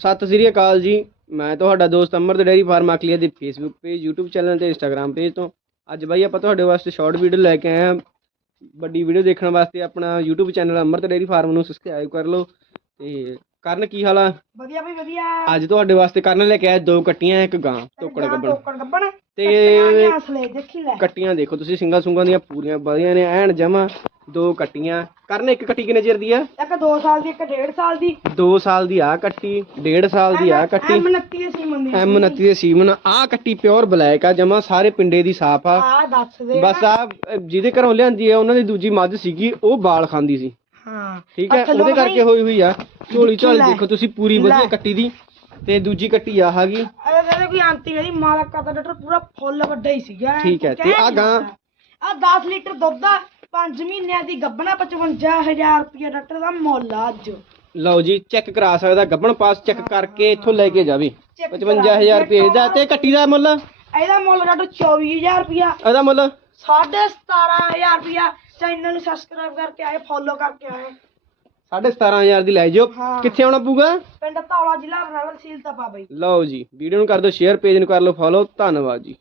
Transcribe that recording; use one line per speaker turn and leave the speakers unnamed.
ਸਤਿ ਸ੍ਰੀ ਅਕਾਲ ਜੀ। ਮੈਂ ਤੁਹਾਡਾ ਦੋਸਤ ਅਮਰਤ ਡੇਅਰੀ ਫਾਰਮ ਆਕਲੀਆ ਦੇ ਫੇਸਬੁੱਕ ਪੇਜ YouTube ਚੈਨਲ ਤੇ Instagram ਪੇਜ ਤੋਂ। ਅੱਜ ਬਾਈ ਆਪਾਂ ਤੁਹਾਡੇ ਵਾਸਤੇ ਸ਼ਾਰਟ ਵੀਡੀਓ ਲੈ ਕੇ ਆਏ ਹਾਂ ਵੱਡੀ ਵੀਡੀਓ ਦੇਖਣ ਵਾਸਤੇ ਆਪਣਾ YouTube channel Amrit dairy farm ਨੂੰ ਸਬਸਕ੍ਰਾਈਬ ਕਰ ਲਓ। ਤੇ ਕਰਨ ਕੀ ਹਾਲ ਆ?
ਵਧੀਆ ਬਈ ਵਧੀਆ।
ਅੱਜ ਤੁਹਾਡੇ ਵਾਸਤੇ ਕਰਨ ਲੈ ਕੇ ਆਇਆ ਦੋ ਕੱਟੀਆਂ ਇੱਕ ਗਾਂ ਟੋਕੜ ਗੱਬਣ।
ਟੋਕੜ ਗੱਬਣ।
ਤੇ ਕੱਟੀਆਂ ਦੇਖੋ ਤੁਸੀਂ ਸਿੰਗਾਂ ਸੁੰਗਾਂ ਦੀਆਂ ਪੂਰੀਆਂ ਵਧੀਆ ਨੇ ਐਨ ਜਮਾ। ਦੋ ਕੱਟੀਆਂ। ਕਰਨ ਇੱਕ ਕੱਟੀ ਕਿੰਨੇ ਚਿਰ ਦੀ ਆ?
ਇੱਕ 2 ਸਾਲ ਦੀ ਇੱਕ 1.5 ਸਾਲ ਦੀ।
2 ਸਾਲ ਦੀ ਆ ਕੱਟੀ 1.5 ਸਾਲ ਦੀ ਆ ਕੱਟੀ।
ਐਮ 29 ਦੇ ਸੀਮਨ ਦੀ
ਐਮ 29 ਦੇ ਸੀਮਨ। ਆ ਕੱਟੀ ਪਿਓਰ ਬਲੈਕ ਆ ਜਮਾ ਸਾਰੇ ਪਿੰਡੇ ਦੀ ਸਾਫ਼ ਆ।
ਆ ਦੱਸ ਦੇ।
ਬਸ ਆ ਜਿਹਦੇ ਘਰੋਂ ਲਿਆਂਦੀ ਆ ਉਹਨਾਂ ਦੀ ਦੂਜੀ ਮੱਝ ਸੀਗੀ ਉਹ ਬਾਲ ਖਾਂਦੀ ਸੀ।
ਹਾਂ।
ਠੀਕ ਹੈ ਉਹਦੇ ਕਰਕੇ। ਹੋਈ ਹੋਈ ਆ। ਝੋਲੀ ਝੋਲੀ। ਦੇਖੋ ਤੁਸੀਂ ਪੂਰੀ ਵਧੀਆ। ਕੱਟੀ ਦੀ। ਤੇ ਦੂਜੀ ਕੱਟੀ ਆ ਹੈਗੀ
ਇਹਦੇ ਕੋਈ ਆਂਟੀ ਨਹੀਂ। ਮਾਲਕ ਦਾ ਡਾਕਟਰ ਪੂਰਾ ਫੁੱਲ ਵੱਡਾ ਹੀ ਸੀਗਾ।
ਠੀਕ ਹੈ, ਤੇ ਆਹ ਗਾਂ?
ਆ 10 ਲੀਟਰ ਦੁੱਧ ਆ। 5 ਮਹੀਨਿਆਂ ਦੀ ਗੱਬਣਾ 55000 ਰੁਪਏ ਡਾਕਟਰ ਦਾ ਮੁੱਲ ਆ ਅੱਜ।
ਲਓ ਜੀ ਚੈੱਕ ਕਰਾ ਸਕਦਾ ਗੱਬਣ ਪਾਸ ਚੈੱਕ ਕਰਕੇ ਇੱਥੋਂ ਲੈ ਕੇ ਜਾਵੇ।
Check
55000 ਰੁਪਏ ਦਾ ਤੇ ਕੱਟੀ ਦਾ ਮੁੱਲ?
ਇਹਦਾ ਮੁੱਲ ਡਾਕਟਰ 24000 ਰੁਪਿਆ
ਇਹਦਾ ਮੁੱਲ?
ਸਾਢੇ 17000 ਰੁਪਿਆ ਚੈਨਲ ਨੂੰ ਸਬਸਕ੍ਰਾਈਬ ਕਰਕੇ ਆਏ ਫੋਲੋ ਕਰਕੇ ਆਏ
17500 ਦੀ ਲੈ ਜਾਓ।
ਹਾਂ।
ਕਿੱਥੇ ਆਉਣਾ ਪਊਗਾ?
ਪਿੰਡ ਧੌਲਾ ਜ਼ਿਲ੍ਹਾ ਬਰਾਬਰ ਸੀਲ ਤਪਾ ਬਈ।
ਲਓ ਜੀ ਵੀਡੀਓ ਨੂੰ ਕਰ ਦਿਓ ਸ਼ੇਅਰ ਪੇਜ ਨੂੰ ਕਰ ਲਓ ਫੋਲੋ ਧੰਨਵਾਦ ਜੀ।